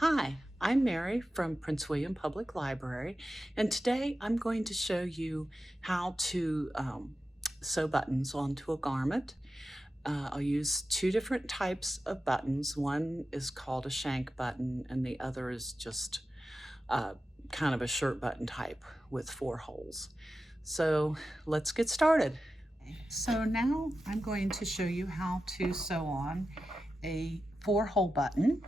Hi, I'm Mary from Prince William Public Library, and today I'm going to show you how to sew buttons onto a garment. I'll use two different types of buttons. One is called a shank button, and the other is just uh, kind of a shirt button type with 4 holes. So let's get started. So now I'm going to show you how to sew on a 4-hole button.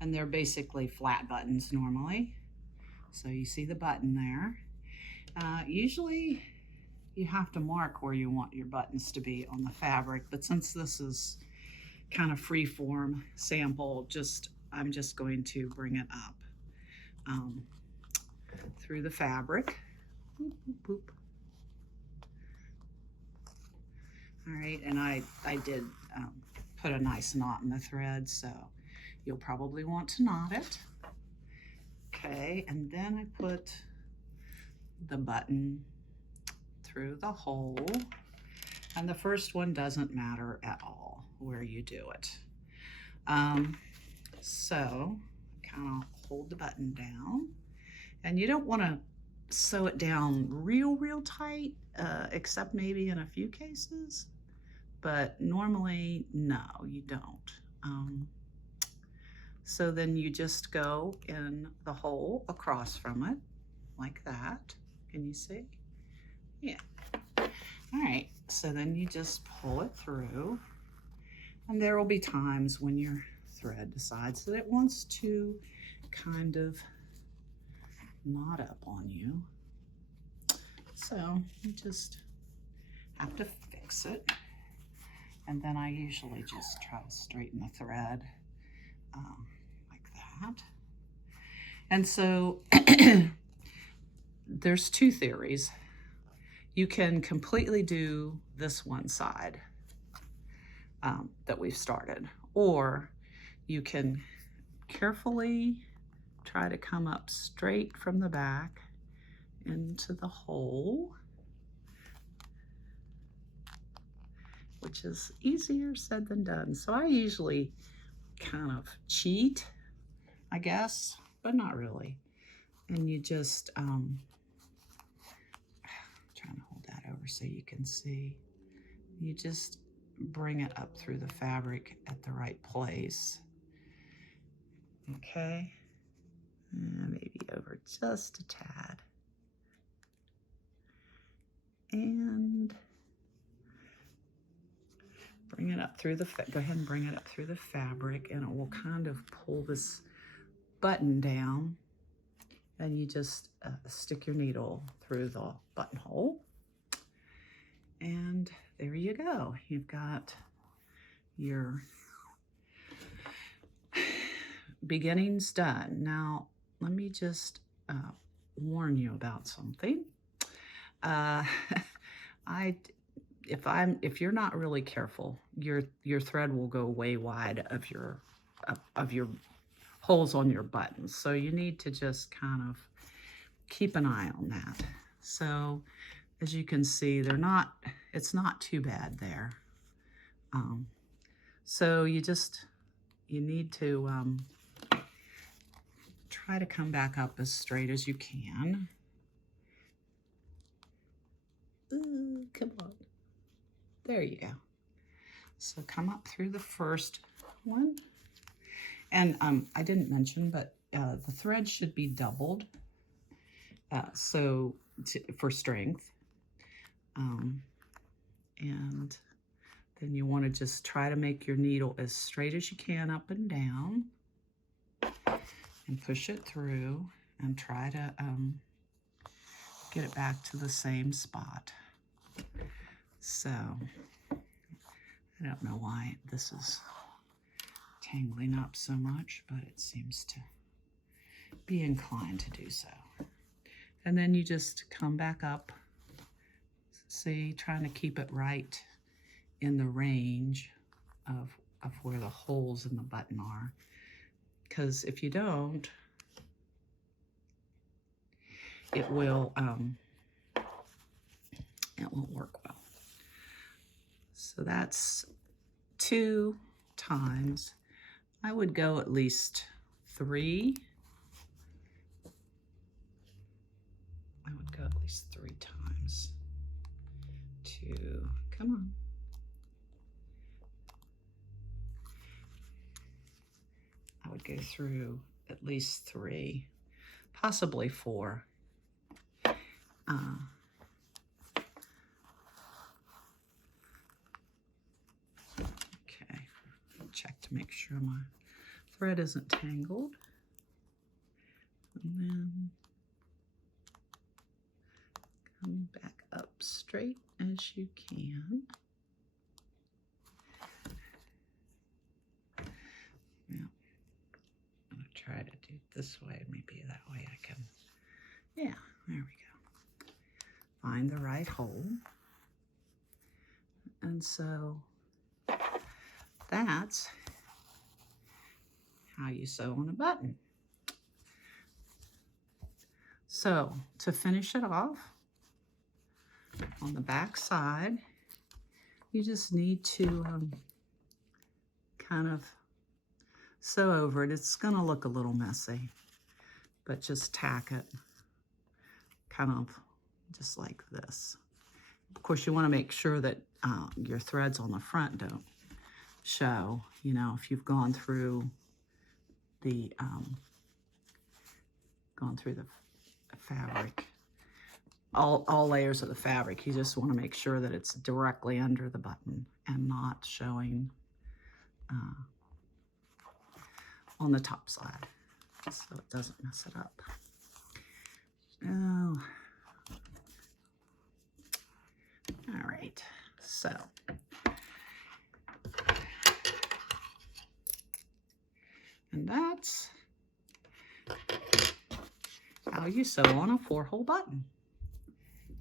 And they're basically flat buttons normally. So you see the button there. Usually you have to mark where you want your buttons to be on the fabric, but since this is kind of free form sample, I'm just going to bring it up through the fabric. Boop, boop, boop. All right, and I did put a nice knot in the thread, so you'll probably want to knot it. Okay, and then I put the button through the hole, and the first one doesn't matter at all where you do it. So kind of hold the button down, and you don't want to sew it down real tight, except maybe in a few cases, but normally no, you don't. So then you just go in the hole across from it like that. Can you see? Yeah. All right, so then you just pull it through, and there will be times when your thread decides that it wants to kind of knot up on you. So you just have to fix it. And then I usually just try to straighten the thread like that. And so there's two theories. You can completely do this one side that we've started, or you can carefully try to come up straight from the back into the hole, which is easier said than done. So I usually kind of cheat, I guess, but not really. And you just trying to hold that over so you can see. You just bring it up through the fabric at the right place. Okay, and maybe over just a tad. And bring it up through the, go ahead and bring it up through the fabric, and it will kind of pull this button down, and you just stick your needle through the buttonhole, and there you go. You've got your beginnings done. Now, let me just warn you about something. If you're not really careful, your thread will go way wide of your holes on your buttons. So you need to just kind of keep an eye on that. So as you can see, it's not too bad there. So you need to try to come back up as straight as you can. Ooh, come on. There you go. So come up through the first one. And I didn't mention, but the thread should be doubled for strength. And then you want to just try to make your needle as straight as you can up and down, and push it through and try to get it back to the same spot. So I don't know why this is tangling up so much, but it seems to be inclined to do so. And then you just come back up, see, trying to keep it right in the range of where the holes in the button are, because if you don't, it won't work well. So that's 2 times. I would go at least 3. I would go at least 3 times to, come on. I would go through at least 3, possibly 4. Okay, check to make sure my thread isn't tangled. And then come back up straight as you can. Yeah, I'm going to try to do it this way. Maybe that way I can, yeah, there we go. Find the right hole. And so that's how you sew on a button. So to finish it off, on the back side, you just need to kind of sew over it. It's going to look a little messy, but just tack it kind of just like this. Of course, you want to make sure that your threads on the front don't show. You know, if you've gone through the fabric, all layers of the fabric, you just want to make sure that it's directly under the button and not showing on the top side, so it doesn't mess it up. Oh. All right, so and that's how you sew on a 4-hole button.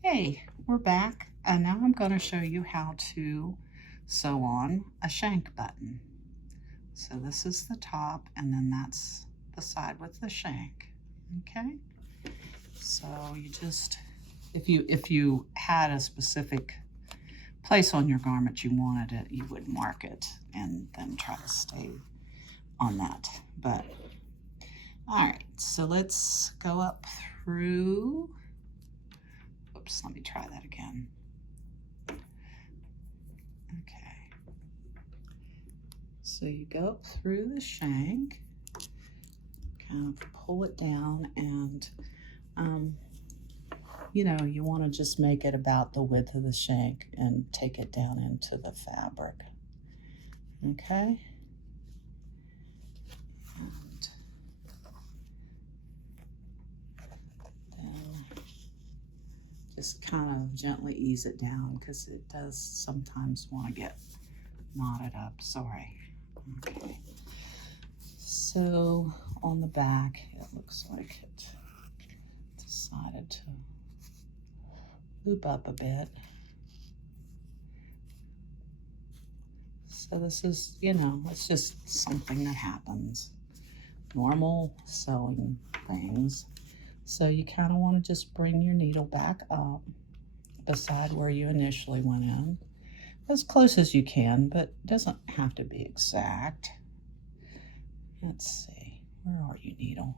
Hey, we're back, and now I'm going to show you how to sew on a shank button. So this is the top, and then that's the side with the shank. Okay, so you just, if you had a specific place on your garment you wanted it, you would mark it and then try to stay on that. But all right, so let's go up through. Oops, let me try that again. Okay, so you go up through the shank, kind of pull it down, and you know, you want to just make it about the width of the shank and take it down into the fabric. Okay, and then just kind of gently ease it down because it does sometimes want to get knotted up. Sorry. Okay, so on the back it looks like it decided to loop up a bit. So this is, you know, it's just something that happens. Normal sewing things. So you kind of want to just bring your needle back up beside where you initially went in, as close as you can, but it doesn't have to be exact. Let's see, where are you, needle?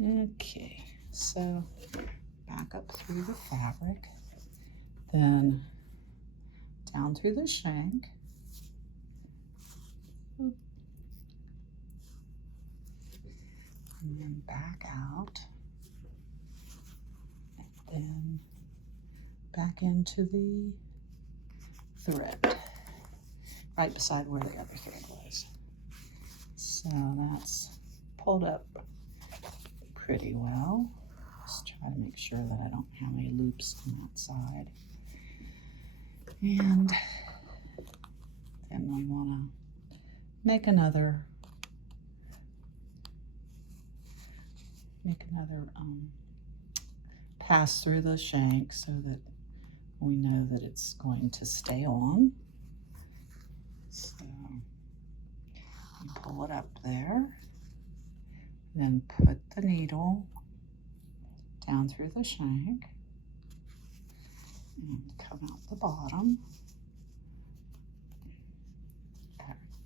Okay, so back up through the fabric, then down through the shank, and then back out, and then back into the thread, right beside where the other thread was. So that's pulled up pretty well. Just try to make sure that I don't have any loops on that side. And then we want to make another pass through the shank so that we know that it's going to stay on. So you pull it up there, then put the needle down through the shank and come out the bottom.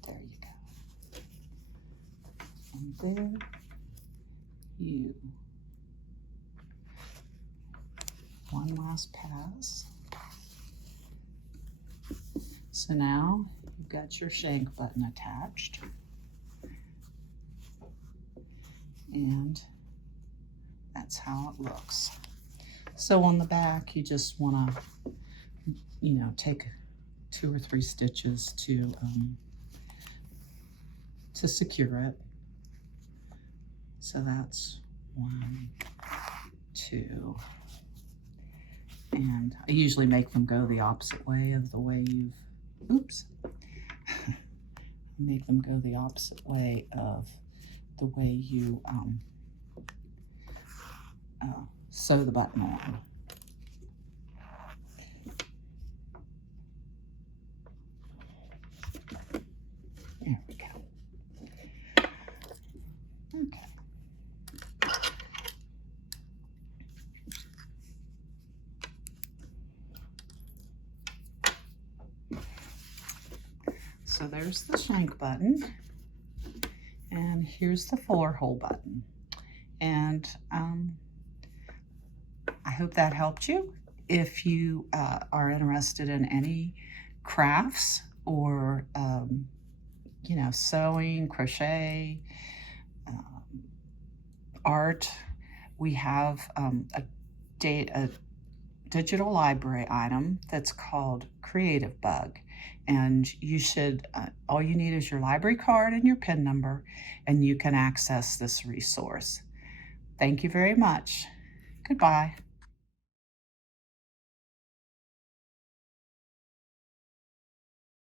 There you go. And there you. One last pass. So now you've got your shank button attached. And that's how it looks. So on the back, you just want to, take 2 or 3 stitches to secure it. So that's 1, 2, and I usually make them go the opposite way of the way you've, make them go the opposite way of the way you sew the button on. There we go. Okay. So there's the shank button, and here's the 4-hole button. And I hope that helped you. If you are interested in any crafts or sewing, crochet, art, we have a digital library item that's called Creative Bug. And you should, all you need is your library card and your PIN number, and you can access this resource. Thank you very much. Goodbye.